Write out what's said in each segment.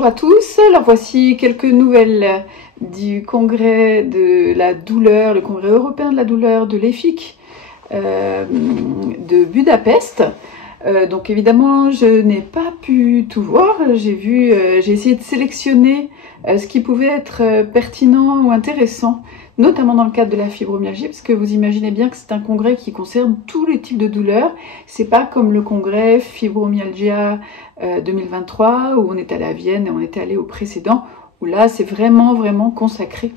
Bonjour à tous, alors voici quelques nouvelles du congrès de la douleur, le congrès européen de la douleur de l'EFIC de Budapest. Donc évidemment je n'ai pas pu tout voir, j'ai essayé de sélectionner ce qui pouvait être pertinent ou intéressant, notamment dans le cadre de la fibromyalgie, parce que vous imaginez bien que c'est un congrès qui concerne tous les types de douleurs. C'est pas comme le congrès Fibromyalgia 2023 où on est allé à Vienne et on était allé au précédent, où là c'est vraiment consacré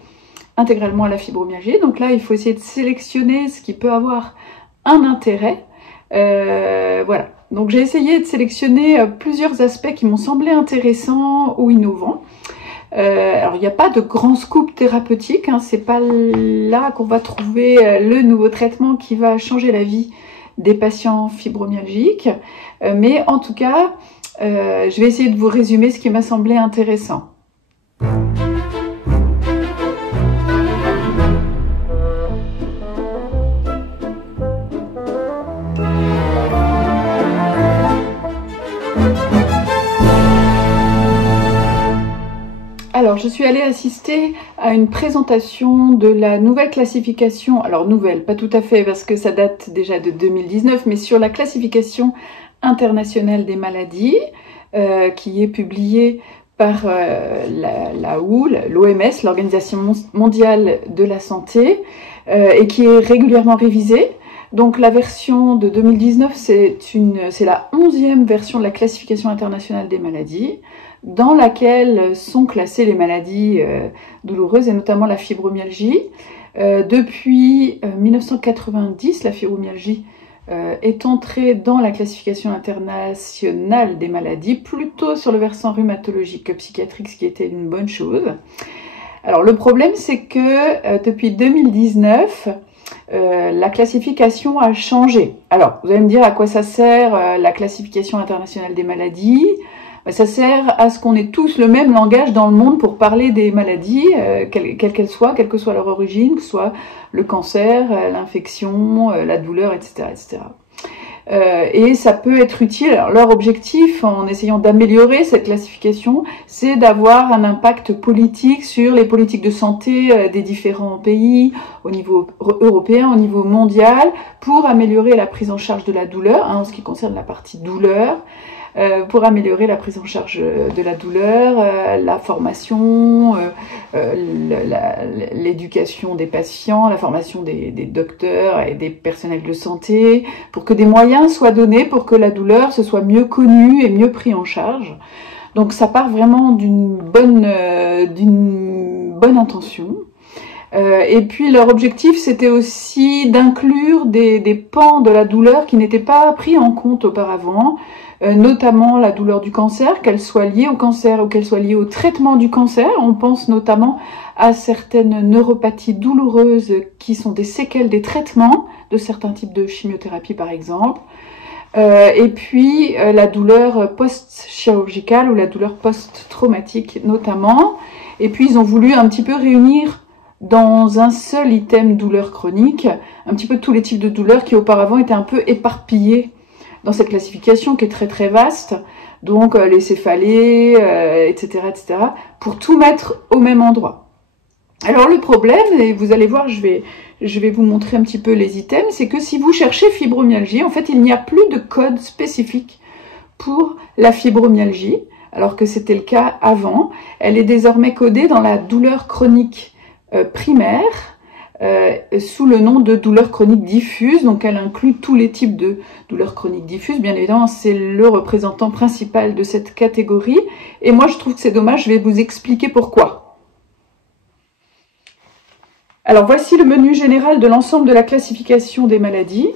intégralement à la fibromyalgie. Donc là il faut essayer de sélectionner ce qui peut avoir un intérêt. Voilà, donc j'ai essayé de sélectionner plusieurs aspects qui m'ont semblé intéressants ou innovants. Alors il n'y a pas de grand scoop thérapeutique, hein, c'est pas là qu'on va trouver le nouveau traitement qui va changer la vie des patients fibromyalgiques, mais en tout cas je vais essayer de vous résumer ce qui m'a semblé intéressant. Alors, je suis allée assister à une présentation de la nouvelle classification, alors nouvelle, pas tout à fait parce que ça date déjà de 2019, mais sur la classification internationale des maladies, qui est publiée par la WHO, l'OMS, l'Organisation mondiale de la santé, et qui est régulièrement révisée. Donc la version de 2019, c'est la 11e version de la classification internationale des maladies, dans laquelle sont classées les maladies douloureuses et notamment la fibromyalgie. Depuis 1990, la fibromyalgie est entrée dans la classification internationale des maladies, plutôt sur le versant rhumatologique que psychiatrique, ce qui était une bonne chose. Alors le problème, c'est que depuis 2019, la classification a changé. Alors, vous allez me dire à quoi ça sert la classification internationale des maladies. Ça sert à ce qu'on ait tous le même langage dans le monde pour parler des maladies, quelles qu'elles soient, quelle que soit leur origine, que ce soit le cancer, l'infection, la douleur, etc. etc. Et ça peut être utile. Alors, leur objectif, en essayant d'améliorer cette classification, c'est d'avoir un impact politique sur les politiques de santé des différents pays, au niveau européen, au niveau mondial, pour améliorer la prise en charge de la douleur, hein, en ce qui concerne la partie douleur, pour améliorer la prise en charge de la douleur, la formation, l'éducation des patients, la formation des docteurs et des personnels de santé, pour que des moyens soient donnés pour que la douleur se soit mieux connue et mieux prise en charge. Donc ça part vraiment d'une bonne intention. Et puis leur objectif, c'était aussi d'inclure des pans de la douleur qui n'étaient pas pris en compte auparavant, notamment la douleur du cancer, qu'elle soit liée au cancer ou qu'elle soit liée au traitement du cancer. On pense notamment à certaines neuropathies douloureuses qui sont des séquelles des traitements de certains types de chimiothérapie par exemple. Et puis la douleur post-chirurgicale ou la douleur post-traumatique notamment. Et puis ils ont voulu un petit peu réunir dans un seul item douleur chronique, un petit peu tous les types de douleurs qui auparavant étaient un peu éparpillés dans cette classification qui est très vaste, donc les céphalées, etc., pour tout mettre au même endroit. Alors le problème, et vous allez voir, je vais vous montrer un petit peu les items, c'est que si vous cherchez fibromyalgie, en fait il n'y a plus de code spécifique pour la fibromyalgie, alors que c'était le cas avant. Elle est désormais codée dans la douleur chronique primaire, sous le nom de douleur chronique diffuse, donc elle inclut tous les types de douleurs chroniques diffuses. Bien évidemment, c'est le représentant principal de cette catégorie, et moi je trouve que c'est dommage, je vais vous expliquer pourquoi. Alors voici le menu général de l'ensemble de la classification des maladies.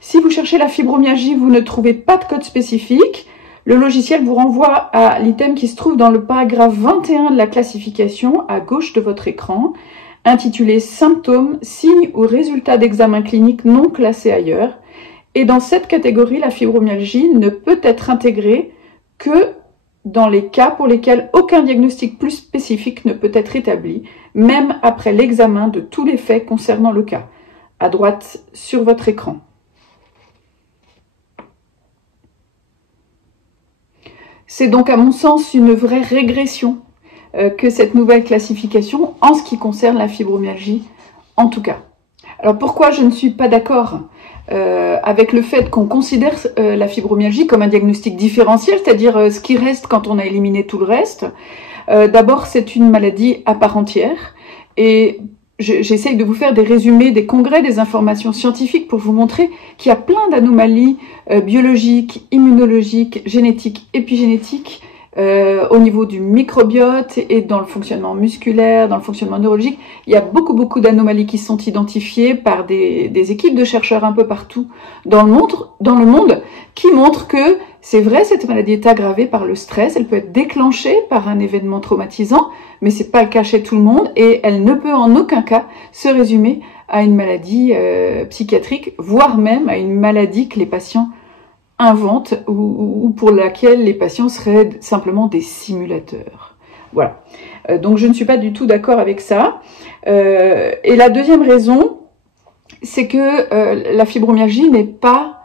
Si vous cherchez la fibromyalgie, vous ne trouvez pas de code spécifique. Le logiciel vous renvoie à l'item qui se trouve dans le paragraphe 21 de la classification, à gauche de votre écran, intitulé « Symptômes, signes ou résultats d'examen clinique non classés ailleurs ». Et dans cette catégorie, la fibromyalgie ne peut être intégrée que dans les cas pour lesquels aucun diagnostic plus spécifique ne peut être établi, même après l'examen de tous les faits concernant le cas, à droite sur votre écran. C'est donc à mon sens une vraie régression que cette nouvelle classification en ce qui concerne la fibromyalgie en tout cas. Alors pourquoi je ne suis pas d'accord avec le fait qu'on considère la fibromyalgie comme un diagnostic différentiel, c'est-à-dire ce qui reste quand on a éliminé tout le reste. D'abord, c'est une maladie à part entière et j'essaye de vous faire des résumés des congrès, des informations scientifiques pour vous montrer qu'il y a plein d'anomalies biologiques, immunologiques, génétiques, épigénétiques au niveau du microbiote et dans le fonctionnement musculaire, dans le fonctionnement neurologique. Il y a beaucoup d'anomalies qui sont identifiées par des équipes de chercheurs un peu partout dans le monde qui montrent que c'est vrai, cette maladie est aggravée par le stress, elle peut être déclenchée par un événement traumatisant, mais c'est pas le cas chez tout le monde et elle ne peut en aucun cas se résumer à une maladie psychiatrique, voire même à une maladie que les patients inventent ou pour laquelle les patients seraient simplement des simulateurs. Voilà. Donc je ne suis pas du tout d'accord avec ça. Et la deuxième raison, c'est que la fibromyalgie n'est pas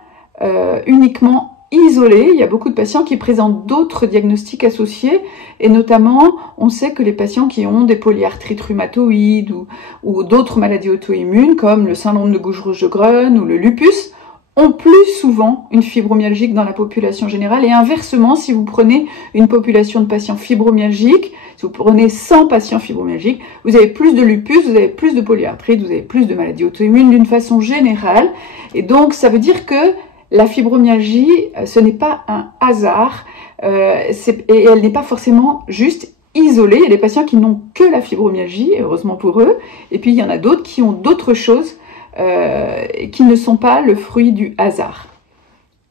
uniquement isolée. Il y a beaucoup de patients qui présentent d'autres diagnostics associés et notamment on sait que les patients qui ont des polyarthrites rhumatoïdes ou d'autres maladies auto-immunes comme le syndrome de Gouge-Rogers ou le lupus ont plus souvent une fibromyalgie dans la population générale et inversement, si vous prenez une population de patients fibromyalgiques, si vous prenez 100 patients fibromyalgiques, vous avez plus de lupus, vous avez plus de polyarthrite, vous avez plus de maladies auto-immunes d'une façon générale et donc ça veut dire que la fibromyalgie, ce n'est pas un hasard et elle n'est pas forcément juste isolée. Il y a des patients qui n'ont que la fibromyalgie, heureusement pour eux, et puis il y en a d'autres qui ont d'autres choses qui ne sont pas le fruit du hasard.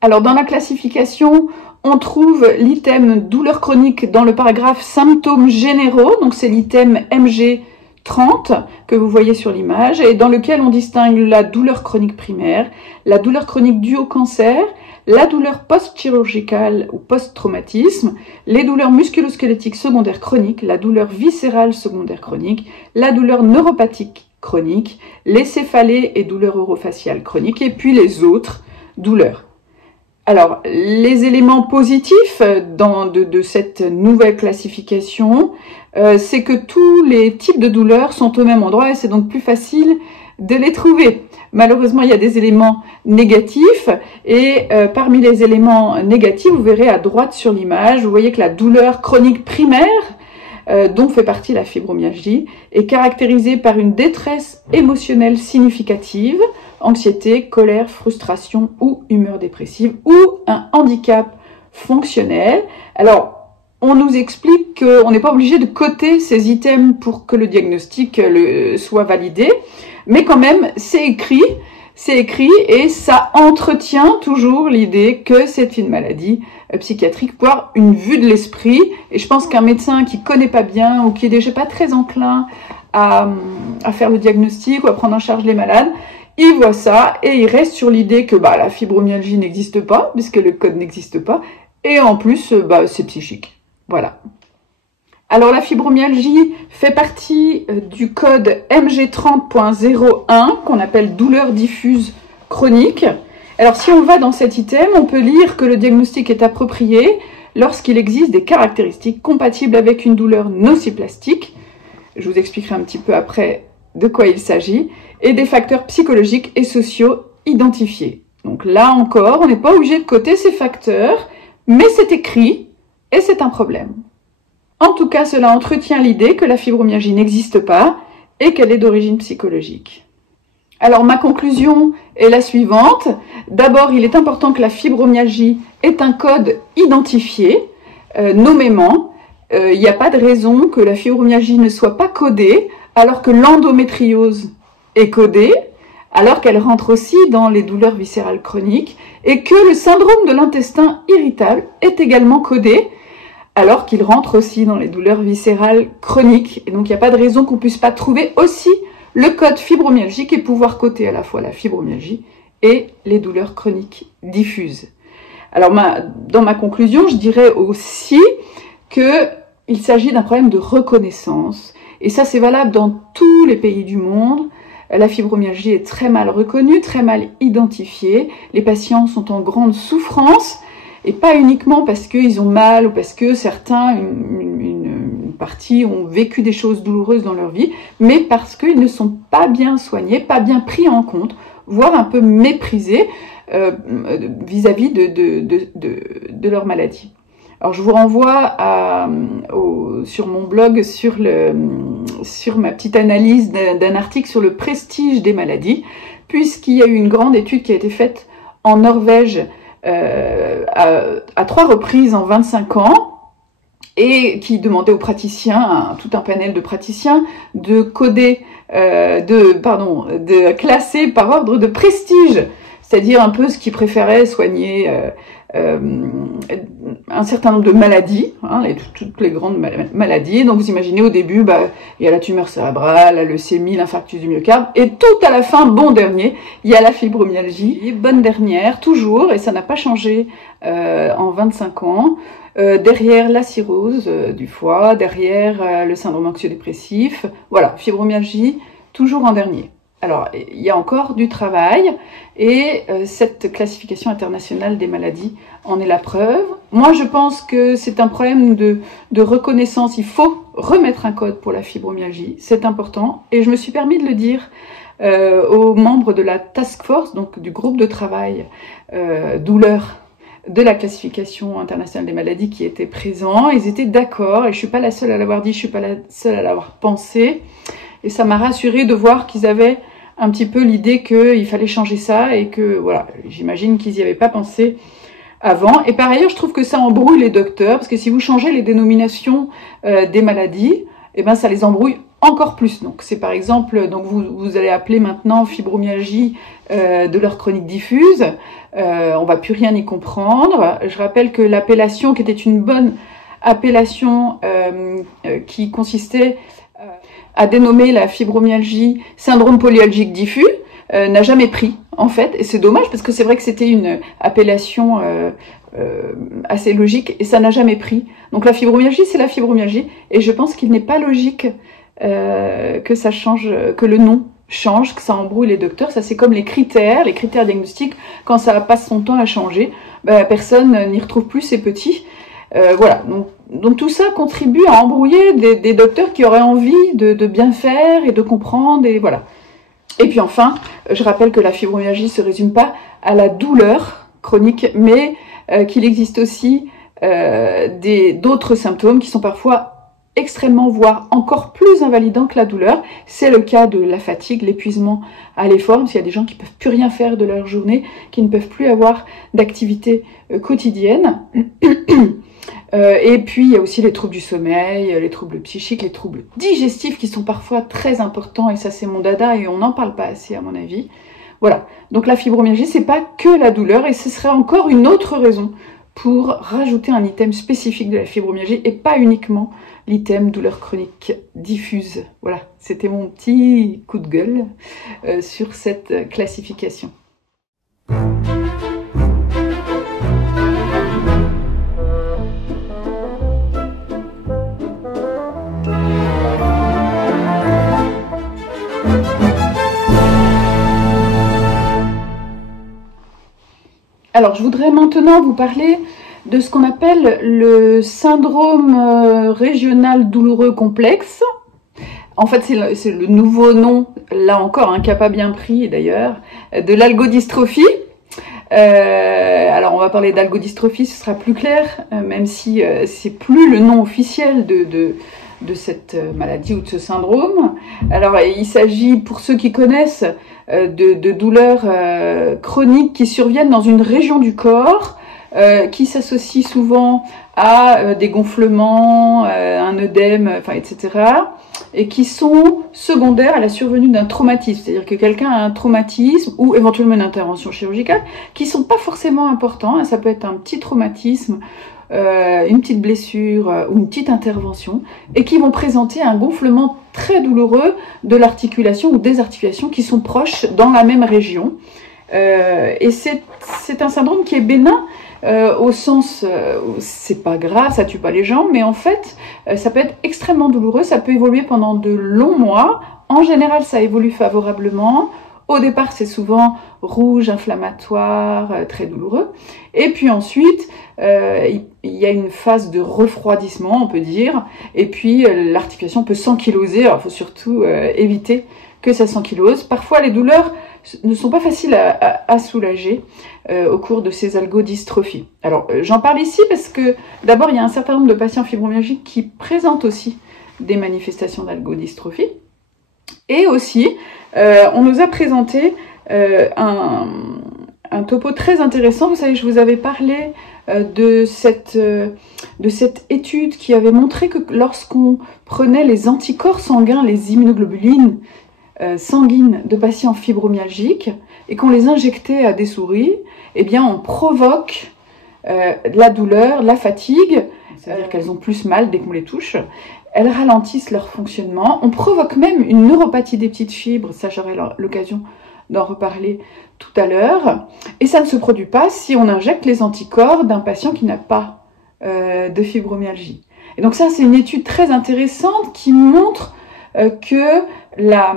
Alors dans la classification, on trouve l'item douleur chronique dans le paragraphe symptômes généraux, donc c'est l'item MG30 que vous voyez sur l'image et dans lequel on distingue la douleur chronique primaire, la douleur chronique due au cancer, la douleur post-chirurgicale ou post-traumatisme, les douleurs musculo-squelettiques secondaires chroniques, la douleur viscérale secondaire chronique, la douleur neuropathique chronique, les céphalées et douleurs orofaciales chroniques, et puis les autres douleurs. Alors, les éléments positifs de cette nouvelle classification, c'est que tous les types de douleurs sont au même endroit et c'est donc plus facile de les trouver. Malheureusement, il y a des éléments négatifs et parmi les éléments négatifs, vous verrez à droite sur l'image, vous voyez que la douleur chronique primaire, dont fait partie la fibromyalgie, est caractérisée par une détresse émotionnelle significative, anxiété, colère, frustration ou humeur dépressive, ou un handicap fonctionnel. Alors, on nous explique qu'on n'est pas obligé de coter ces items pour que le diagnostic soit validé, mais quand même, c'est écrit et ça entretient toujours l'idée que c'est une maladie psychiatrique, voire une vue de l'esprit. Et je pense qu'un médecin qui connaît pas bien ou qui est déjà pas très enclin à faire le diagnostic ou à prendre en charge les malades, il voit ça et il reste sur l'idée que la fibromyalgie n'existe pas, puisque le code n'existe pas, et en plus, c'est psychique. Voilà. Alors la fibromyalgie fait partie du code MG30.01 qu'on appelle douleur diffuse chronique. Alors si on va dans cet item, on peut lire que le diagnostic est approprié lorsqu'il existe des caractéristiques compatibles avec une douleur nociplastique. Je vous expliquerai un petit peu après de quoi il s'agit, et des facteurs psychologiques et sociaux identifiés. Donc là encore, on n'est pas obligé de coter ces facteurs, mais c'est écrit et c'est un problème. En tout cas, cela entretient l'idée que la fibromyalgie n'existe pas et qu'elle est d'origine psychologique. Alors ma conclusion est la suivante. D'abord, il est important que la fibromyalgie ait un code identifié, nommément. Il n'y a pas de raison que la fibromyalgie ne soit pas codée, alors que l'endométriose est codée, alors qu'elle rentre aussi dans les douleurs viscérales chroniques, et que le syndrome de l'intestin irritable est également codé, alors qu'il rentre aussi dans les douleurs viscérales chroniques. Et donc il n'y a pas de raison qu'on ne puisse pas trouver aussi le code fibromyalgique et pouvoir coder à la fois la fibromyalgie et les douleurs chroniques diffuses. Alors dans ma conclusion, je dirais aussi qu'il s'agit d'un problème de reconnaissance. Et ça, c'est valable dans tous les pays du monde. La fibromyalgie est très mal reconnue, très mal identifiée. Les patients sont en grande souffrance. et pas uniquement parce qu'ils ont mal ou parce que certains, une partie, ont vécu des choses douloureuses dans leur vie, mais parce qu'ils ne sont pas bien soignés, pas bien pris en compte, voire un peu méprisés vis-à-vis de leur maladie. Alors je vous renvoie sur mon blog sur ma petite analyse d'un article sur le prestige des maladies, puisqu'il y a eu une grande étude qui a été faite en Norvège à 3 reprises en 25 ans, et qui demandait aux praticiens, tout un panel de praticiens, de coder, de classer par ordre de prestige, c'est-à-dire un peu ce qu'ils préféraient soigner un certain nombre de maladies, hein, toutes les grandes maladies. Donc vous imaginez au début, il y a la tumeur cérébrale, la leucémie, l'infarctus du myocarde, et tout à la fin, bon dernier, il y a la fibromyalgie, bonne dernière, toujours, et ça n'a pas changé en 25 ans. Derrière la cirrhose du foie, derrière le syndrome anxio-dépressif, voilà, fibromyalgie, toujours en dernier. Alors, il y a encore du travail, et cette classification internationale des maladies en est la preuve. Moi, je pense que c'est un problème de reconnaissance. Il faut remettre un code pour la fibromyalgie, c'est important, et je me suis permis de le dire aux membres de la task force, donc du groupe de travail douleur de la classification internationale des maladies qui étaient présents. Ils étaient d'accord, et je suis pas la seule à l'avoir dit, je suis pas la seule à l'avoir pensé, et ça m'a rassurée de voir qu'ils avaient un petit peu l'idée qu'il fallait changer ça, et que voilà, j'imagine qu'ils n'y avaient pas pensé avant. Et par ailleurs, je trouve que ça embrouille les docteurs, parce que si vous changez les dénominations des maladies, eh ben ça les embrouille encore plus. Donc c'est par exemple, donc vous allez appeler maintenant fibromyalgie douleur chronique diffuse, on va plus rien y comprendre. Je rappelle que l'appellation, qui était une bonne appellation, qui consistait à dénommer la fibromyalgie syndrome polyalgique diffus, n'a jamais pris en fait, et c'est dommage parce que c'est vrai que c'était une appellation assez logique, et ça n'a jamais pris. Donc la fibromyalgie, c'est la fibromyalgie, et je pense qu'il n'est pas logique que ça change, que le nom change, que ça embrouille les docteurs. Ça, c'est comme les critères diagnostiques, quand ça passe son temps à changer, personne n'y retrouve plus ses petits. Voilà, donc tout ça contribue à embrouiller des docteurs qui auraient envie de bien faire et de comprendre, et voilà. Et puis enfin, je rappelle que la fibromyalgie se résume pas à la douleur chronique, mais qu'il existe aussi d'autres symptômes qui sont parfois extrêmement, voire encore plus invalidants que la douleur. C'est le cas de la fatigue, l'épuisement à l'effort, parce qu'il y a des gens qui peuvent plus rien faire de leur journée, qui ne peuvent plus avoir d'activité quotidienne. Et puis il y a aussi les troubles du sommeil, les troubles psychiques, les troubles digestifs qui sont parfois très importants, et ça c'est mon dada et on n'en parle pas assez à mon avis. Voilà, donc la fibromyalgie, c'est pas que la douleur, et ce serait encore une autre raison pour rajouter un item spécifique de la fibromyalgie et pas uniquement l'item douleur chronique diffuse. Voilà, c'était mon petit coup de gueule sur cette classification. Alors, je voudrais maintenant vous parler de ce qu'on appelle le syndrome régional douloureux complexe. En fait, c'est le nouveau nom, là encore, qui n'a pas bien pris d'ailleurs, de l'algodystrophie. Alors, on va parler d'algodystrophie, ce sera plus clair, même si c'est plus le nom officiel de cette maladie ou de ce syndrome. Alors, il s'agit, pour ceux qui connaissent, de douleurs chroniques qui surviennent dans une région du corps, qui s'associent souvent à des gonflements, un œdème, etc., et qui sont secondaires à la survenue d'un traumatisme. C'est-à-dire que quelqu'un a un traumatisme ou éventuellement une intervention chirurgicale qui sont pas forcément importants. Ça peut être un petit traumatisme, une petite blessure ou une petite intervention, et qui vont présenter un gonflement très douloureux de l'articulation ou des articulations qui sont proches dans la même région. Et c'est un syndrome qui est bénin, au sens où c'est pas grave, ça tue pas les gens, mais en fait ça peut être extrêmement douloureux, ça peut évoluer pendant de longs mois. En général ça évolue favorablement. au départ, c'est souvent rouge, inflammatoire, très douloureux. Et puis ensuite, il y a une phase de refroidissement, on peut dire. Et puis, l'articulation peut s'ankyloser. Alors, il faut surtout éviter que ça s'ankylose. Parfois, les douleurs ne sont pas faciles à soulager au cours de ces algodystrophies. Alors, j'en parle ici parce que, d'abord, il y a un certain nombre de patients fibromyalgiques qui présentent aussi des manifestations d'algodystrophie. Et aussi, on nous a présenté un topo très intéressant. Vous savez, je vous avais parlé de cette étude qui avait montré que lorsqu'on prenait les anticorps sanguins, les immunoglobulines sanguines de patients fibromyalgiques et qu'on les injectait à des souris, eh bien on provoque la douleur, la fatigue, c'est-à-dire qu'elles ont plus mal dès qu'on les touche, elles ralentissent leur fonctionnement, on provoque même une neuropathie des petites fibres, ça j'aurai l'occasion d'en reparler tout à l'heure, et ça ne se produit pas si on injecte les anticorps d'un patient qui n'a pas de fibromyalgie. Et donc ça c'est une étude très intéressante qui montre que la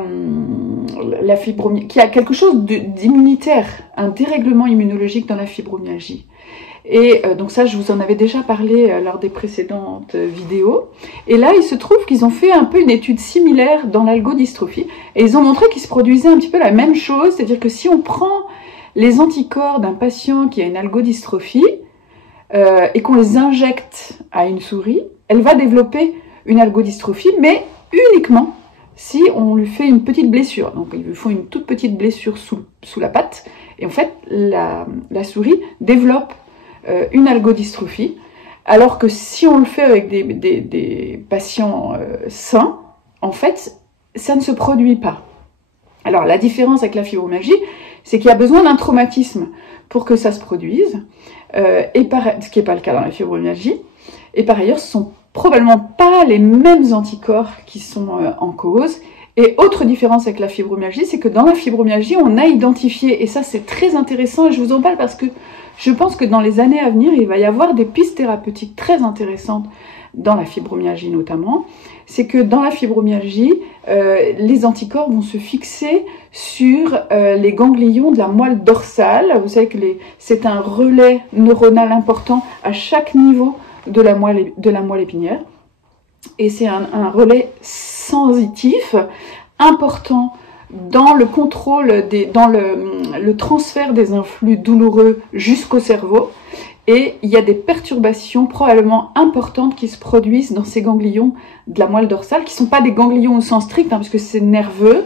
fibromyalgie, qu'il y a quelque chose d'immunitaire, un dérèglement immunologique dans la fibromyalgie. Et donc ça, je vous en avais déjà parlé lors des précédentes vidéos. Et là, il se trouve qu'ils ont fait un peu une étude similaire dans l'algodystrophie. Et ils ont montré qu'il se produisait un petit peu la même chose, c'est-à-dire que si on prend les anticorps d'un patient qui a une algodystrophie et qu'on les injecte à une souris, elle va développer une algodystrophie, mais uniquement si on lui fait une petite blessure. Donc ils lui font une toute petite blessure sous la patte. Et en fait, la souris développe une algodystrophie, alors que si on le fait avec des patients sains, en fait, ça ne se produit pas. Alors la différence avec la fibromyalgie, c'est qu'il y a besoin d'un traumatisme pour que ça se produise, ce qui n'est pas le cas dans la fibromyalgie. Et par ailleurs, ce sont probablement pas les mêmes anticorps qui sont en cause. Et autre différence avec la fibromyalgie, c'est que dans la fibromyalgie, on a identifié, et ça c'est très intéressant, et je vous en parle parce que je pense que dans les années à venir, il va y avoir des pistes thérapeutiques très intéressantes dans la fibromyalgie notamment. C'est que dans la fibromyalgie, les anticorps vont se fixer sur les ganglions de la moelle dorsale. Vous savez que c'est un relais neuronal important à chaque niveau de la moelle épinière. Et c'est un relais sensitif important dans le contrôle, dans le transfert des influx douloureux jusqu'au cerveau. Et il y a des perturbations probablement importantes qui se produisent dans ces ganglions de la moelle dorsale, qui ne sont pas des ganglions au sens strict, parce que c'est nerveux.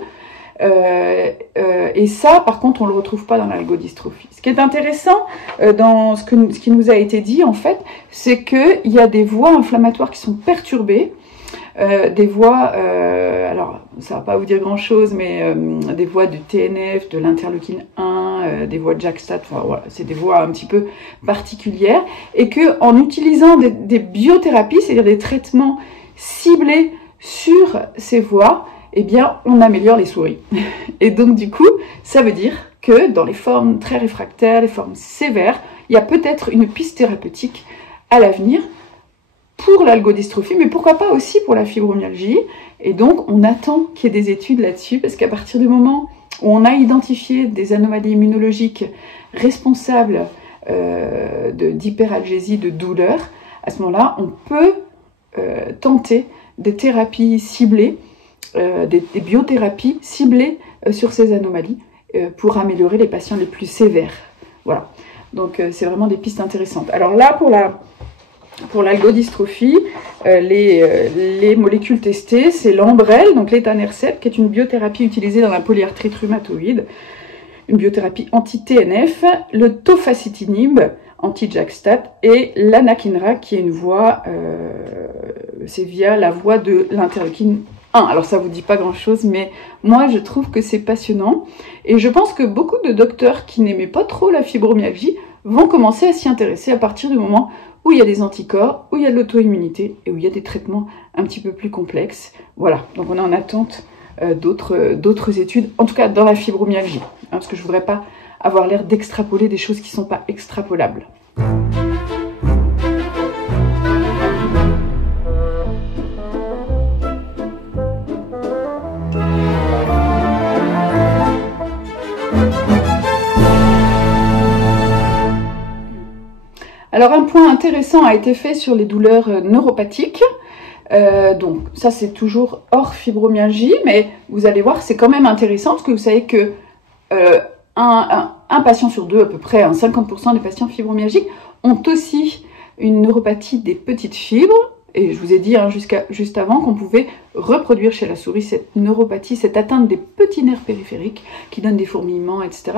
Et ça, par contre, on ne le retrouve pas dans l'algodystrophie. Ce qui est intéressant dans ce qui nous a été dit, en fait, c'est qu'il y a des voies inflammatoires qui sont perturbées, des voies, alors ça va pas vous dire grand chose, mais des voies du TNF, de l'interleukine 1, des voies de JAK-STAT, enfin, voilà, c'est des voies un petit peu particulières, et que en utilisant des biothérapies, c'est-à-dire des traitements ciblés sur ces voies, eh bien, on améliore les souris. Et donc, du coup, ça veut dire que dans les formes très réfractaires, les formes sévères, il y a peut-être une piste thérapeutique à l'avenir pour l'algodystrophie, mais pourquoi pas aussi pour la fibromyalgie. Et donc, on attend qu'il y ait des études là-dessus, parce qu'à partir du moment où on a identifié des anomalies immunologiques responsables d'hyperalgésie, de douleur, à ce moment-là, on peut tenter des thérapies ciblées, des biothérapies ciblées sur ces anomalies pour améliorer les patients les plus sévères. Voilà, donc c'est vraiment des pistes intéressantes. Alors là, pour l'algodystrophie, les molécules testées, c'est l'Ambrel, donc l'étanercept, qui est une biothérapie utilisée dans la polyarthrite rhumatoïde, une biothérapie anti-TNF, le tofacitinib, anti-JAK-STAT, et l'anakinra, qui est une voie, c'est via la voie de l'interleukine 1. Alors ça vous dit pas grand-chose, mais moi je trouve que c'est passionnant, et je pense que beaucoup de docteurs qui n'aimaient pas trop la fibromyalgie vont commencer à s'y intéresser à partir du moment où il y a des anticorps, où il y a de l'auto-immunité et où il y a des traitements un petit peu plus complexes. Voilà, donc on est en attente d'autres études, en tout cas dans la fibromyalgie, hein, parce que je voudrais pas avoir l'air d'extrapoler des choses qui sont pas extrapolables. Alors un point intéressant a été fait sur les douleurs neuropathiques. Donc ça c'est toujours hors fibromyalgie, mais vous allez voir c'est quand même intéressant parce que vous savez que un patient sur deux, à peu près 50% des patients fibromyalgiques, ont aussi une neuropathie des petites fibres. Et je vous ai dit juste avant qu'on pouvait reproduire chez la souris cette neuropathie, cette atteinte des petits nerfs périphériques qui donnent des fourmillements, etc.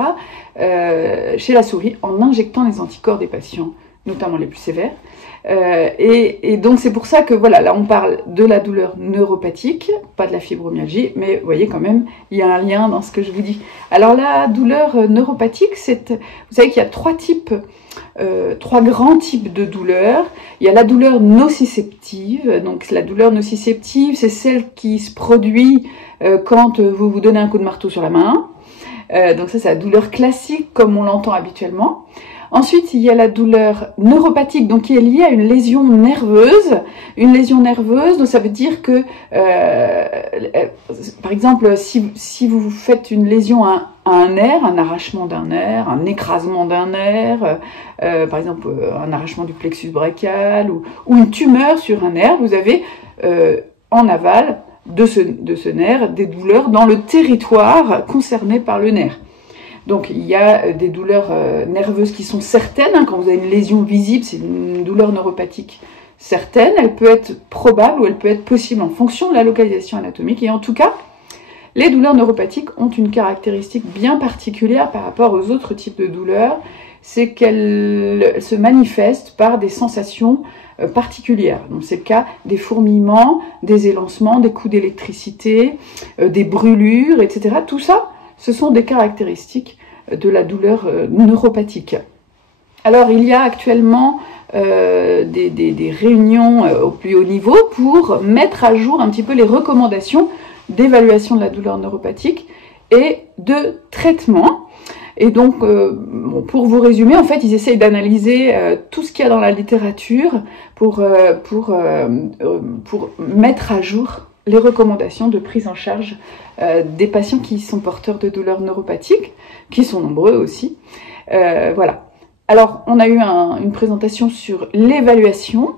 Chez la souris en injectant les anticorps des patients, notamment les plus sévères. Et donc c'est pour ça que voilà, là on parle de la douleur neuropathique, pas de la fibromyalgie, mais vous voyez quand même, il y a un lien dans ce que je vous dis. Alors la douleur neuropathique, vous savez qu'il y a trois grands types de douleurs. Il y a la douleur nociceptive. Donc la douleur nociceptive, c'est celle qui se produit quand vous vous donnez un coup de marteau sur la main. Donc ça c'est la douleur classique comme on l'entend habituellement. Ensuite, il y a la douleur neuropathique, donc qui est liée à une lésion nerveuse. Une lésion nerveuse, donc ça veut dire que, par exemple, si vous faites une lésion à un nerf, un arrachement d'un nerf, un écrasement d'un nerf, par exemple un arrachement du plexus brachial ou une tumeur sur un nerf, vous avez en aval de ce nerf des douleurs dans le territoire concerné par le nerf. Donc il y a des douleurs nerveuses qui sont certaines, hein, quand vous avez une lésion visible, c'est une douleur neuropathique certaine, elle peut être probable ou elle peut être possible en fonction de la localisation anatomique, et en tout cas, les douleurs neuropathiques ont une caractéristique bien particulière par rapport aux autres types de douleurs, c'est qu'elles se manifestent par des sensations particulières. Donc c'est le cas des fourmillements, des élancements, des coups d'électricité, des brûlures, etc. Tout ça, ce sont des caractéristiques de la douleur neuropathique. Alors, il y a actuellement des réunions au plus haut niveau pour mettre à jour un petit peu les recommandations d'évaluation de la douleur neuropathique et de traitement. Et donc, pour vous résumer, en fait, ils essayent d'analyser tout ce qu'il y a dans la littérature pour mettre à jour les recommandations de prise en charge des patients qui sont porteurs de douleurs neuropathiques, qui sont nombreux aussi. Voilà. Alors, on a eu une présentation sur l'évaluation,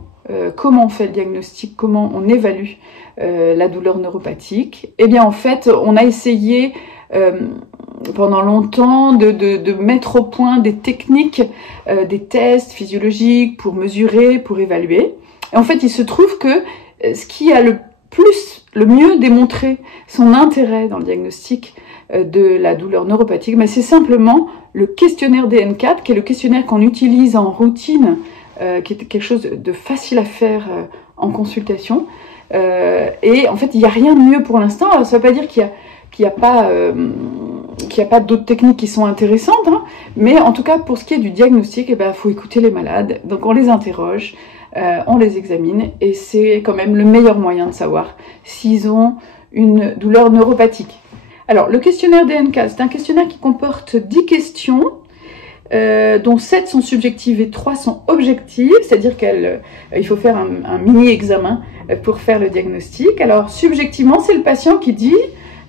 comment on fait le diagnostic, comment on évalue la douleur neuropathique. Eh bien, en fait, on a essayé pendant longtemps de mettre au point des techniques, des tests physiologiques pour mesurer, pour évaluer. Et en fait, il se trouve que ce qui a le mieux démontré son intérêt dans le diagnostic de la douleur neuropathique, c'est simplement le questionnaire DN4, qui est le questionnaire qu'on utilise en routine, qui est quelque chose de facile à faire en consultation. Et en fait, il n'y a rien de mieux pour l'instant. Alors, ça ne veut pas dire qu'il n'y a pas d'autres techniques qui sont intéressantes, hein, mais en tout cas, pour ce qui est du diagnostic, faut écouter les malades. Donc, on les interroge. On les examine et c'est quand même le meilleur moyen de savoir s'ils ont une douleur neuropathique. Alors, le questionnaire DN4, c'est un questionnaire qui comporte 10 questions, dont 7 sont subjectives et 3 sont objectives, c'est-à-dire qu'il faut faire un mini-examen pour faire le diagnostic. Alors, subjectivement, c'est le patient qui dit,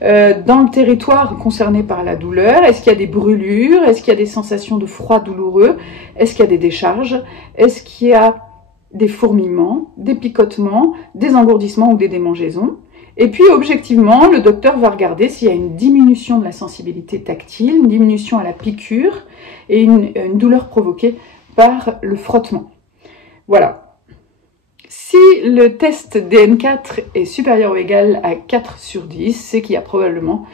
dans le territoire concerné par la douleur, est-ce qu'il y a des brûlures, est-ce qu'il y a des sensations de froid douloureux, est-ce qu'il y a des décharges, est-ce qu'il y a des fourmillements, des picotements, des engourdissements ou des démangeaisons. Et puis, objectivement, le docteur va regarder s'il y a une diminution de la sensibilité tactile, une diminution à la piqûre et une douleur provoquée par le frottement. Voilà. Si le test DN4 est supérieur ou égal à 4 sur 10, c'est qu'il y a probablement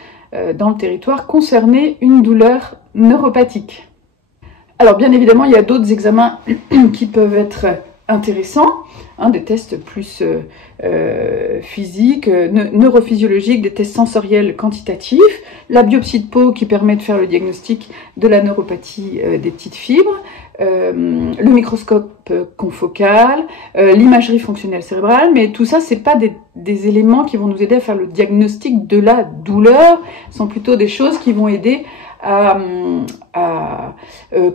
dans le territoire concerné une douleur neuropathique. Alors, bien évidemment, il y a d'autres examens qui peuvent être intéressants, hein, des tests plus physiques, neurophysiologiques, des tests sensoriels quantitatifs, la biopsie de peau qui permet de faire le diagnostic de la neuropathie des petites fibres, le microscope confocal, l'imagerie fonctionnelle cérébrale, mais tout ça, c'est pas des éléments qui vont nous aider à faire le diagnostic de la douleur, ce sont plutôt des choses qui vont aider à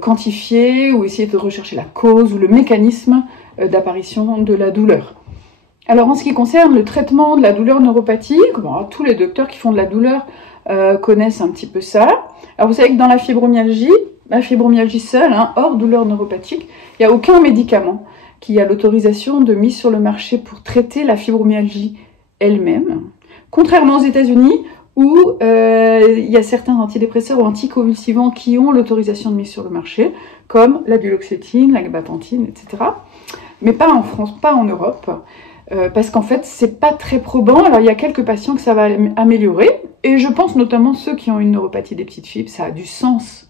quantifier ou essayer de rechercher la cause ou le mécanisme d'apparition de la douleur. Alors en ce qui concerne le traitement de la douleur neuropathique, tous les docteurs qui font de la douleur connaissent un petit peu ça. Alors vous savez que dans la fibromyalgie, la fibromyalgie seule, hein, hors douleur neuropathique. Il n'y a aucun médicament qui a l'autorisation de mise sur le marché pour traiter la fibromyalgie elle-même. Contrairement aux États-Unis, où il y a certains antidépresseurs ou anticonvulsivants qui ont l'autorisation de mise sur le marché, comme la duloxétine, la gabapentine, etc. Mais pas en France, pas en Europe, parce qu'en fait, c'est pas très probant. Alors, il y a quelques patients que ça va améliorer, et je pense notamment ceux qui ont une neuropathie des petites fibres, ça a du sens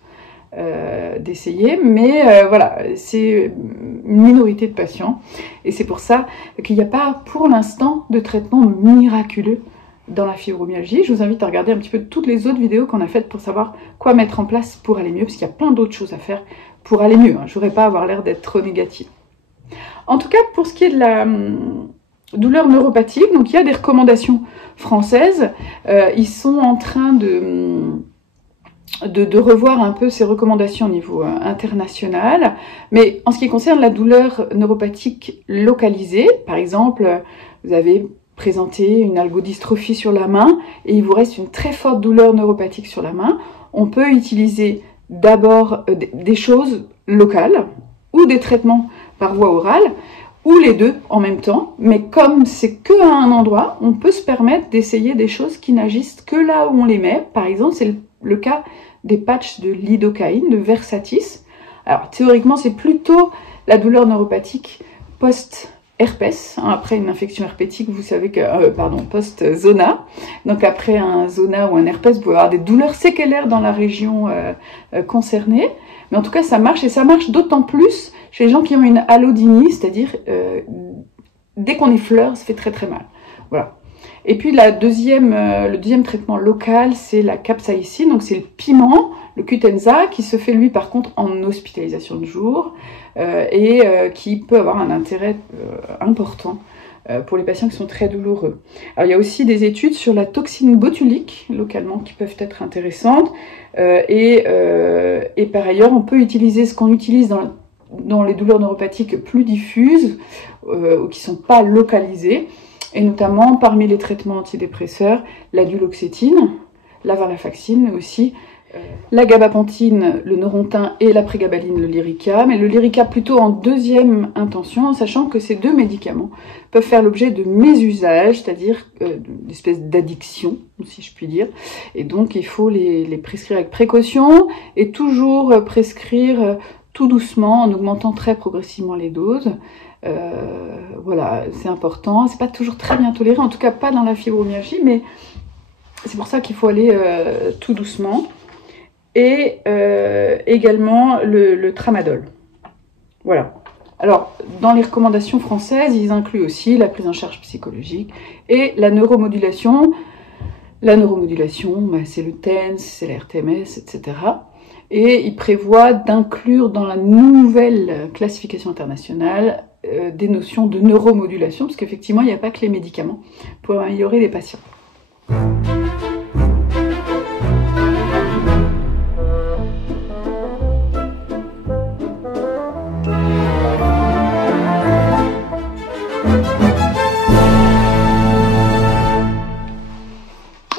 d'essayer, mais voilà, c'est une minorité de patients, et c'est pour ça qu'il n'y a pas pour l'instant de traitement miraculeux dans la fibromyalgie. Je vous invite à regarder un petit peu toutes les autres vidéos qu'on a faites pour savoir quoi mettre en place pour aller mieux, parce qu'il y a plein d'autres choses à faire pour aller mieux. Je ne voudrais pas avoir l'air d'être trop négative. En tout cas, pour ce qui est de la douleur neuropathique, donc il y a des recommandations françaises. Ils sont en train de revoir un peu ces recommandations au niveau international. Mais en ce qui concerne la douleur neuropathique localisée, par exemple, vous avez présenté une algodystrophie sur la main et il vous reste une très forte douleur neuropathique sur la main, on peut utiliser d'abord des choses locales ou des traitements par voie orale, ou les deux en même temps, mais comme c'est que à un endroit, on peut se permettre d'essayer des choses qui n'agissent que là où on les met. Par exemple, c'est le cas des patchs de lidocaïne, de Versatis. Alors théoriquement, c'est plutôt la douleur neuropathique post-herpès, hein, après une infection herpétique, vous savez que, post-zona. Donc après un zona ou un herpès, vous pouvez avoir des douleurs séquelaires dans la région concernée. Mais en tout cas, ça marche, et ça marche d'autant plus chez les gens qui ont une allodynie, c'est-à-dire dès qu'on effleure, ça fait très très mal. Voilà. Et puis le deuxième traitement local, c'est la capsaïcine, donc c'est le piment, le Qutenza, qui se fait lui par contre en hospitalisation de jour et qui peut avoir un intérêt important pour les patients qui sont très douloureux. Alors il y a aussi des études sur la toxine botulique localement qui peuvent être intéressantes et par ailleurs on peut utiliser ce qu'on utilise dans les douleurs neuropathiques plus diffuses ou qui ne sont pas localisées, et notamment parmi les traitements antidépresseurs, la duloxétine, la venlafaxine, mais aussi la gabapentine, le Neurontin, et la prégabaline, le Lyrica, mais le Lyrica plutôt en deuxième intention, en sachant que ces deux médicaments peuvent faire l'objet de mésusage, c'est-à-dire d'une espèce d'addiction, si je puis dire, et donc il faut les prescrire avec précaution, et toujours prescrire tout doucement, en augmentant très progressivement les doses. Voilà, c'est important. C'est pas toujours très bien toléré, en tout cas pas dans la fibromyalgie, mais c'est pour ça qu'il faut aller tout doucement. Et également le tramadol. Voilà. Alors, dans les recommandations françaises, ils incluent aussi la prise en charge psychologique et la neuromodulation. La neuromodulation, bah, c'est le TENS, c'est la RTMS, etc. Et ils prévoient d'inclure dans la nouvelle classification internationale des notions de neuromodulation, parce qu'effectivement, il n'y a pas que les médicaments pour améliorer les patients.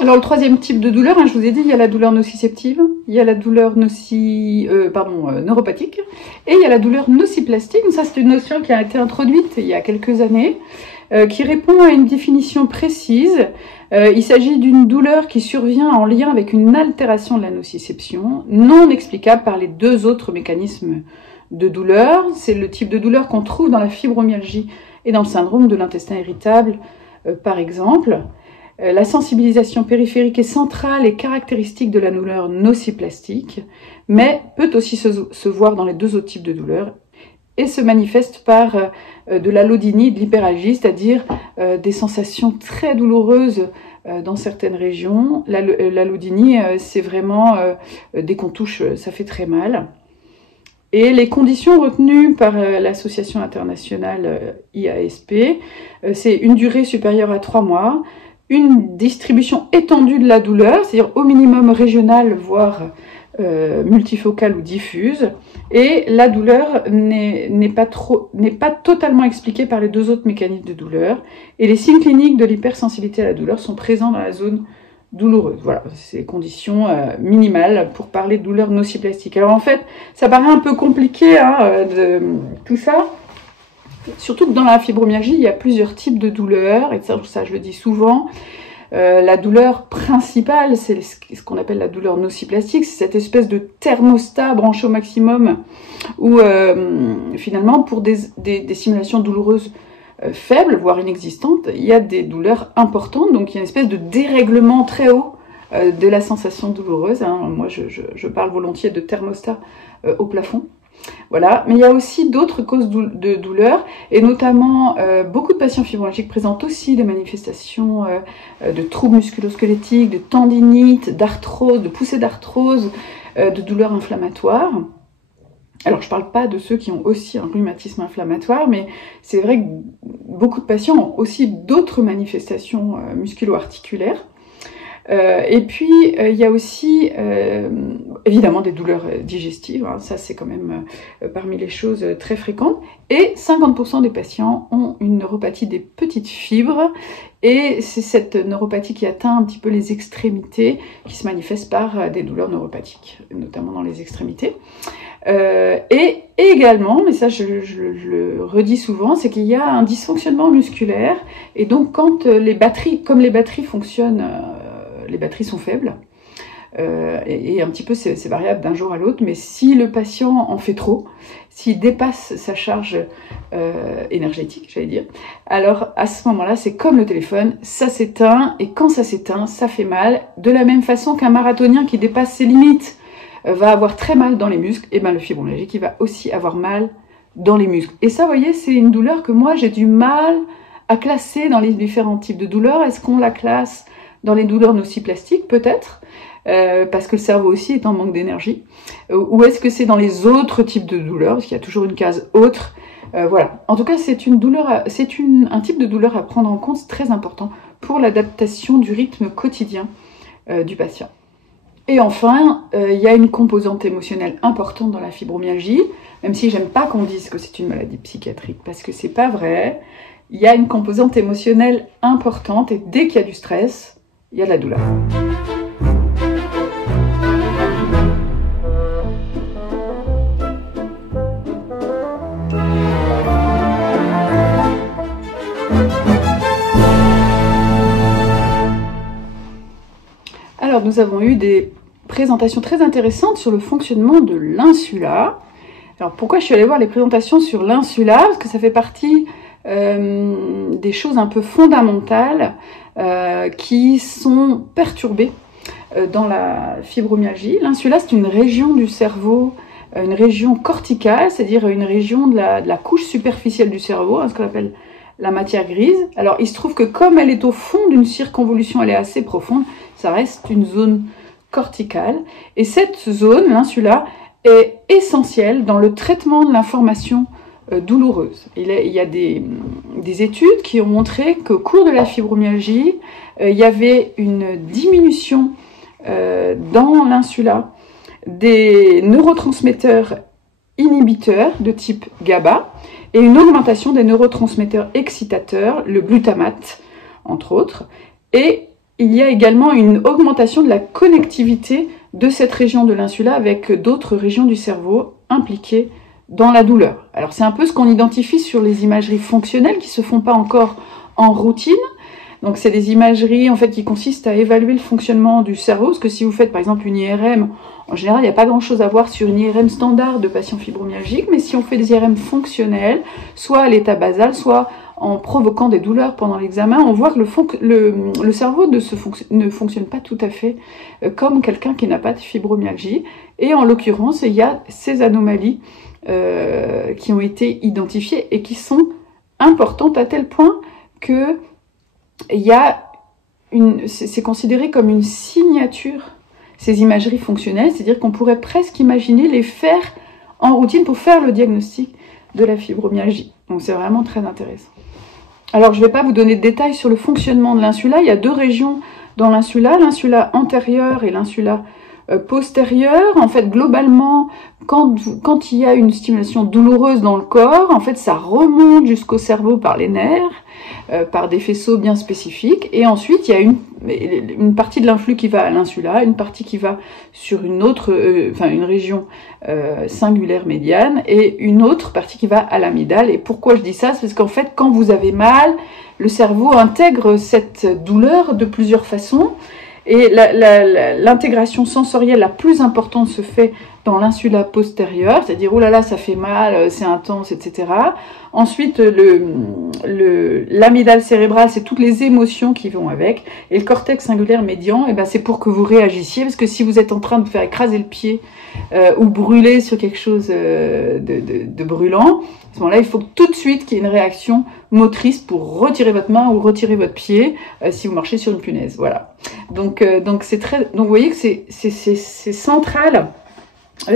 Alors le troisième type de douleur, hein, je vous ai dit, il y a la douleur nociceptive, il y a la douleur neuropathique, et il y a la douleur nociplastique. Ça, c'est une notion qui a été introduite il y a quelques années, qui répond à une définition précise. Il s'agit d'une douleur qui survient en lien avec une altération de la nociception, non explicable par les deux autres mécanismes de douleur. C'est le type de douleur qu'on trouve dans la fibromyalgie et dans le syndrome de l'intestin irritable, par exemple. La sensibilisation périphérique est centrale et caractéristique de la douleur nociplastique, mais peut aussi se voir dans les deux autres types de douleurs et se manifeste par de l'allodynie, de l'hyperalgie, c'est-à-dire des sensations très douloureuses dans certaines régions. L'allodynie, c'est vraiment, dès qu'on touche, ça fait très mal. Et les conditions retenues par l'association internationale IASP, c'est une durée supérieure à 3 mois, une distribution étendue de la douleur, c'est-à-dire au minimum régionale, voire multifocale ou diffuse, et la douleur n'est pas totalement expliquée par les deux autres mécanismes de douleur, et les signes cliniques de l'hypersensibilité à la douleur sont présents dans la zone douloureuse. Voilà, c'est les conditions minimales pour parler de douleur nociplastique. Alors en fait, ça paraît un peu compliqué tout ça, surtout que dans la fibromyalgie, il y a plusieurs types de douleurs, et ça je le dis souvent. La douleur principale, c'est ce qu'on appelle la douleur nociplastique, c'est cette espèce de thermostat branché au maximum où finalement pour des simulations douloureuses faibles, voire inexistantes, il y a des douleurs importantes, donc il y a une espèce de dérèglement très haut de la sensation douloureuse. Moi je parle volontiers de thermostat au plafond. Voilà, mais il y a aussi d'autres causes de douleur, et notamment beaucoup de patients fibromyalgiques présentent aussi des manifestations de troubles musculo-squelettiques, de tendinite, d'arthrose, de poussée d'arthrose, de douleurs inflammatoires. Alors je ne parle pas de ceux qui ont aussi un rhumatisme inflammatoire, mais c'est vrai que beaucoup de patients ont aussi d'autres manifestations musculo-articulaires. Et puis il y a aussi évidemment des douleurs digestives, ça c'est quand même parmi les choses très fréquentes, et 50% des patients ont une neuropathie des petites fibres, et c'est cette neuropathie qui atteint un petit peu les extrémités, qui se manifeste par des douleurs neuropathiques, notamment dans les extrémités. Et également, mais ça je le redis souvent, c'est qu'il y a un dysfonctionnement musculaire, et donc quand comme les batteries fonctionnent, les batteries sont faibles, et un petit peu c'est variable d'un jour à l'autre, mais si le patient en fait trop, s'il dépasse sa charge énergétique, j'allais dire, alors à ce moment-là, c'est comme le téléphone, ça s'éteint, et quand ça s'éteint, ça fait mal, de la même façon qu'un marathonien qui dépasse ses limites va avoir très mal dans les muscles, et bien le fibromyalgique, il va aussi avoir mal dans les muscles. Et ça, vous voyez, c'est une douleur que moi, j'ai du mal à classer dans les différents types de douleurs. Est-ce qu'on la classe dans les douleurs nociplastiques, peut-être, parce que le cerveau aussi est en manque d'énergie, ou est-ce que c'est dans les autres types de douleurs, parce qu'il y a toujours une case autre. Voilà. En tout cas, c'est un type de douleur à prendre en compte, c'est très important pour l'adaptation du rythme quotidien du patient. Et enfin, il y a une composante émotionnelle importante dans la fibromyalgie, même si j'aime pas qu'on dise que c'est une maladie psychiatrique, parce que c'est pas vrai. Il y a une composante émotionnelle importante, et dès qu'il y a du stress, il y a de la douleur. Alors, nous avons eu des présentations très intéressantes sur le fonctionnement de l'insula. Alors, pourquoi je suis allée voir les présentations sur l'insula? Parce que ça fait partie des choses un peu fondamentales qui sont perturbées dans la fibromyalgie. L'insula, c'est une région du cerveau, une région corticale, c'est-à-dire une région de la couche superficielle du cerveau, ce qu'on appelle la matière grise. Alors, il se trouve que comme elle est au fond d'une circonvolution, elle est assez profonde, ça reste une zone corticale. Et cette zone, l'insula, est essentielle dans le traitement de l'information douloureuse. Il y a des études qui ont montré qu'au cours de la fibromyalgie, il y avait une diminution dans l'insula des neurotransmetteurs inhibiteurs de type GABA et une augmentation des neurotransmetteurs excitateurs, le glutamate, entre autres. Et il y a également une augmentation de la connectivité de cette région de l'insula avec d'autres régions du cerveau impliquées dans la douleur. Alors c'est un peu ce qu'on identifie sur les imageries fonctionnelles qui se font pas encore en routine. Donc c'est des imageries en fait qui consistent à évaluer le fonctionnement du cerveau, parce que si vous faites par exemple une IRM, en général il n'y a pas grand chose à voir sur une IRM standard de patients fibromyalgiques, mais si on fait des IRM fonctionnelles, soit à l'état basal, soit en provoquant des douleurs pendant l'examen, on voit que le cerveau ne fonctionne pas tout à fait comme quelqu'un qui n'a pas de fibromyalgie, et en l'occurrence il y a ces anomalies qui ont été identifiées et qui sont importantes à tel point que c'est considéré comme une signature, ces imageries fonctionnelles, c'est-à-dire qu'on pourrait presque imaginer les faire en routine pour faire le diagnostic de la fibromyalgie. Donc c'est vraiment très intéressant. Alors je ne vais pas vous donner de détails sur le fonctionnement de l'insula, il y a deux régions dans l'insula, l'insula antérieure et l'insula postérieure, en fait, globalement, quand il y a une stimulation douloureuse dans le corps, en fait, ça remonte jusqu'au cerveau par les nerfs, par des faisceaux bien spécifiques, et ensuite il y a une partie de l'influx qui va à l'insula, une partie qui va sur une autre, une région singulaire médiane, et une autre partie qui va à l'amygdale. Et pourquoi je dis ça? C'est parce qu'en fait, quand vous avez mal, le cerveau intègre cette douleur de plusieurs façons, et l'intégration sensorielle la plus importante se fait dans l'insula postérieure, c'est-à-dire, oh là là, ça fait mal, c'est intense, etc. Ensuite, l'amygdale cérébrale, c'est toutes les émotions qui vont avec. Et le cortex singulaire médian, eh ben, c'est pour que vous réagissiez, parce que si vous êtes en train de faire écraser le pied ou brûler sur quelque chose de brûlant, à ce moment-là, il faut tout de suite qu'il y ait une réaction motrice pour retirer votre main ou retirer votre pied si vous marchez sur une punaise. Voilà. Donc vous voyez que c'est central,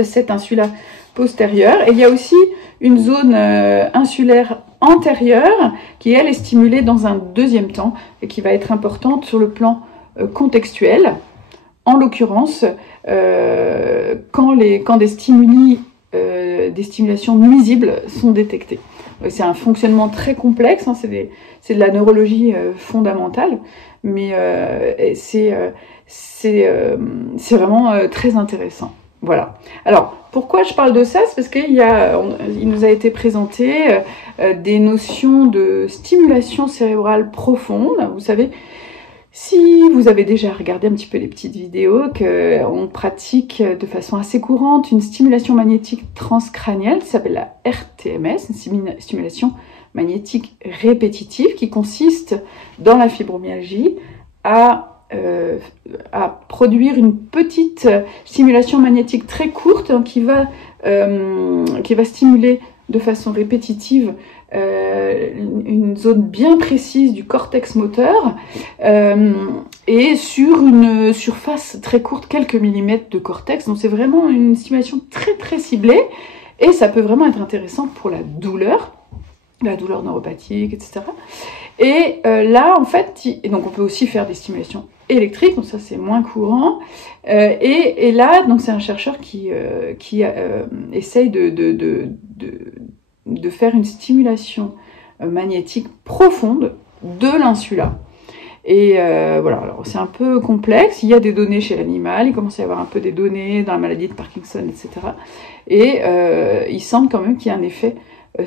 cette insula postérieure. Et il y a aussi une zone insulaire antérieure qui, elle, est stimulée dans un deuxième temps et qui va être importante sur le plan contextuel. En l'occurrence, quand des stimulations nuisibles sont détectées. C'est un fonctionnement très complexe, hein, c'est de la neurologie fondamentale, mais c'est vraiment très intéressant. Voilà. Alors, pourquoi je parle de ça? C'est parce qu'il nous a été présenté des notions de stimulation cérébrale profonde. Vous savez, si vous avez déjà regardé un petit peu les petites vidéos, qu'on pratique de façon assez courante une stimulation magnétique transcrânienne qui s'appelle la RTMS, une stimulation magnétique répétitive qui consiste dans la fibromyalgie à produire une petite stimulation magnétique très courte qui va stimuler de façon répétitive une zone bien précise du cortex moteur et sur une surface très courte, quelques millimètres de cortex. Donc c'est vraiment une stimulation très très ciblée et ça peut vraiment être intéressant pour la douleur neuropathique, etc. Et là, en fait, donc on peut aussi faire des stimulations électriques, donc ça c'est moins courant. Et là, donc c'est un chercheur qui essaye de faire une stimulation magnétique profonde de l'insula. Et voilà, alors c'est un peu complexe, il y a des données chez l'animal, il commence à y avoir un peu des données dans la maladie de Parkinson, etc. Et il semble quand même qu'il y a un effet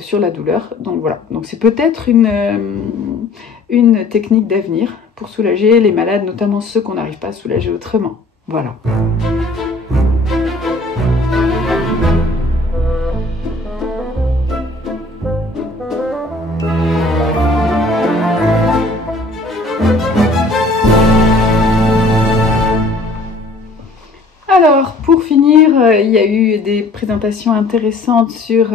sur la douleur. Donc voilà, donc c'est peut-être une technique d'avenir pour soulager les malades, notamment ceux qu'on n'arrive pas à soulager autrement. Voilà. Alors, pour finir, il y a eu des présentations intéressantes sur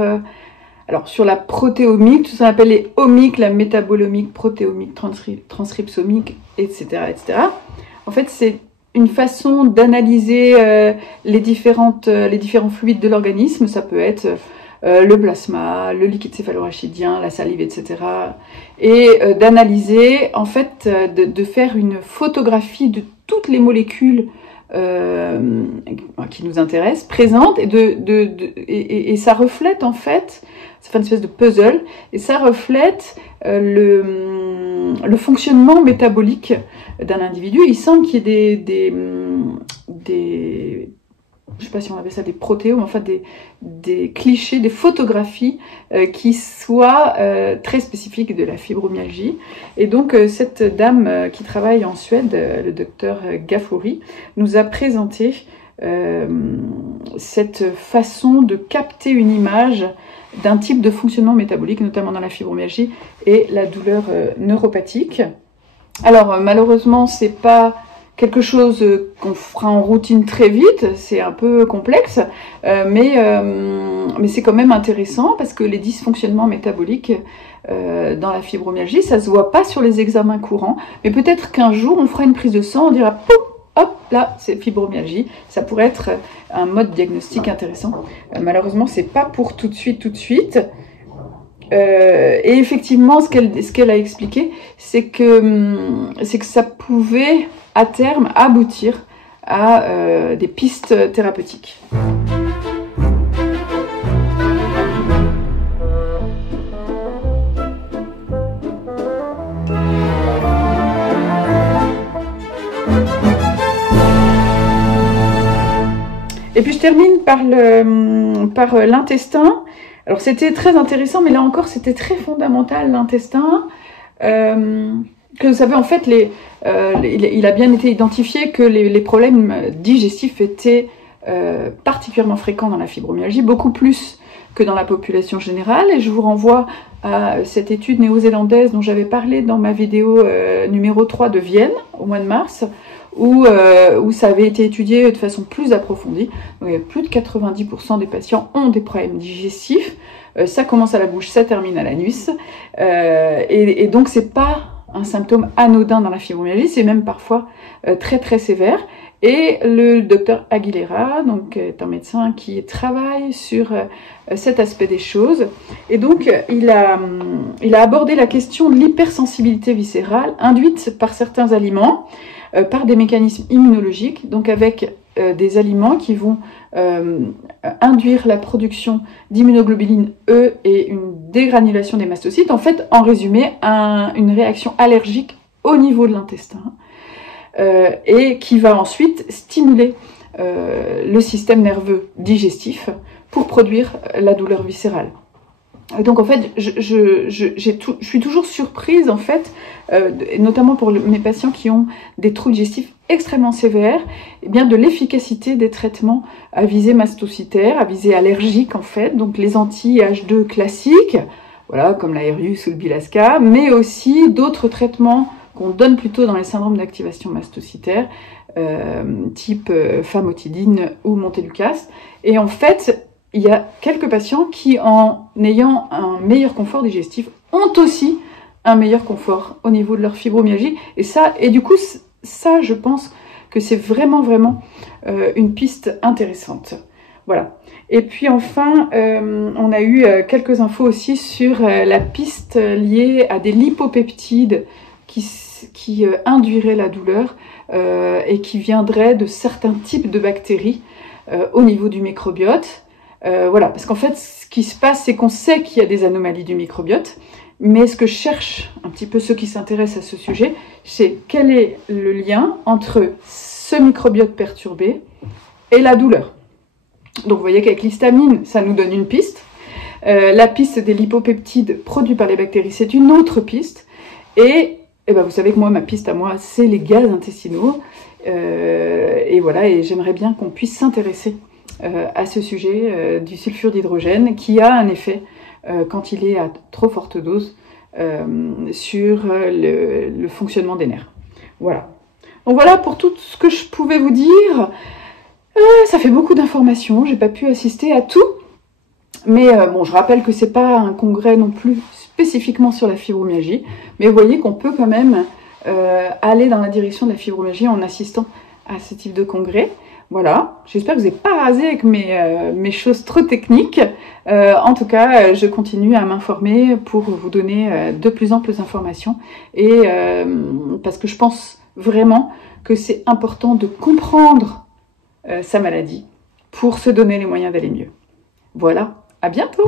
la protéomique, tout ça appelle les omiques, la métabolomique, protéomique, transcriptomique, etc., etc. En fait, c'est une façon d'analyser les différents fluides de l'organisme. Ça peut être le plasma, le liquide céphalorachidien, la salive, etc. Et d'analyser, en fait, de faire une photographie de toutes les molécules qui nous intéressent, présentes, et ça reflète, en fait, ça fait une espèce de puzzle, et ça reflète le fonctionnement métabolique d'un individu. Il semble qu'il y ait des je ne sais pas si on appelle ça des protéomes, enfin des clichés, des photographies qui soient très spécifiques de la fibromyalgie. Et donc cette dame qui travaille en Suède, le docteur Gafuri, nous a présenté cette façon de capter une image d'un type de fonctionnement métabolique, notamment dans la fibromyalgie et la douleur neuropathique. Alors malheureusement, c'est pas quelque chose qu'on fera en routine très vite, c'est un peu complexe, mais c'est quand même intéressant parce que les dysfonctionnements métaboliques dans la fibromyalgie, ça se voit pas sur les examens courants, mais peut-être qu'un jour on fera une prise de sang, on dira pouf, hop, là c'est fibromyalgie, ça pourrait être un mode diagnostique intéressant. Malheureusement, c'est pas pour tout de suite. Et effectivement, ce qu'elle a expliqué, c'est que ça pouvait à terme aboutir à des pistes thérapeutiques. Et puis je termine par l'intestin. Alors c'était très intéressant, mais là encore c'était très fondamental l'intestin. Que vous savez en fait, il a bien été identifié que les problèmes digestifs étaient particulièrement fréquents dans la fibromyalgie, beaucoup plus que dans la population générale. Et je vous renvoie à cette étude néo-zélandaise dont j'avais parlé dans ma vidéo numéro 3 de Vienne au mois de mars, où ça avait été étudié de façon plus approfondie. Donc, plus de 90% des patients ont des problèmes digestifs. Ça commence à la bouche, ça termine à l'anus. Et donc, c'est pas un symptôme anodin dans la fibromyalgie, c'est même parfois très très sévère. Et le docteur Aguilera, donc, est un médecin qui travaille sur cet aspect des choses. Et donc, il a abordé la question de l'hypersensibilité viscérale induite par certains aliments, par des mécanismes immunologiques, donc avec des aliments qui vont induire la production d'immunoglobuline E et une dégranulation des mastocytes. En fait, en résumé, une réaction allergique au niveau de l'intestin et qui va ensuite stimuler le système nerveux digestif pour produire la douleur viscérale. Et donc en fait, je suis toujours surprise en fait, notamment pour mes patients qui ont des troubles digestifs extrêmement sévères, et bien de l'efficacité des traitements à visée mastocytaire, à visée allergique en fait, donc les anti-H2 classiques, voilà, comme l'Aerius ou le Bilasca, mais aussi d'autres traitements qu'on donne plutôt dans les syndromes d'activation mastocytaire, type famotidine ou montelukast. Et en fait, il y a quelques patients qui, en ayant un meilleur confort digestif, ont aussi un meilleur confort au niveau de leur fibromyalgie. Et du coup, ça, je pense que c'est vraiment une piste intéressante. Voilà. Et puis enfin, on a eu quelques infos aussi sur la piste liée à des lipopeptides qui induiraient la douleur et qui viendraient de certains types de bactéries au niveau du microbiote. Voilà, parce qu'en fait, ce qui se passe, c'est qu'on sait qu'il y a des anomalies du microbiote, mais ce que cherchent un petit peu ceux qui s'intéressent à ce sujet, c'est quel est le lien entre ce microbiote perturbé et la douleur. Donc vous voyez qu'avec l'histamine, ça nous donne une piste. La piste des lipopeptides produits par les bactéries, c'est une autre piste. Et ben, vous savez que moi, ma piste à moi, c'est les gaz intestinaux. Et voilà, et j'aimerais bien qu'on puisse s'intéresser à ce sujet du sulfure d'hydrogène qui a un effet quand il est à trop forte dose sur le fonctionnement des nerfs. Voilà. Donc voilà pour tout ce que je pouvais vous dire. Ça fait beaucoup d'informations, j'ai pas pu assister à tout. Mais bon, je rappelle que c'est pas un congrès non plus spécifiquement sur la fibromyalgie, mais vous voyez qu'on peut quand même aller dans la direction de la fibromyalgie en assistant à ce type de congrès. Voilà, j'espère que vous n'êtes pas rasé avec mes choses trop techniques. En tout cas, je continue à m'informer pour vous donner de plus en plus d'informations. Et parce que je pense vraiment que c'est important de comprendre sa maladie pour se donner les moyens d'aller mieux. Voilà, à bientôt!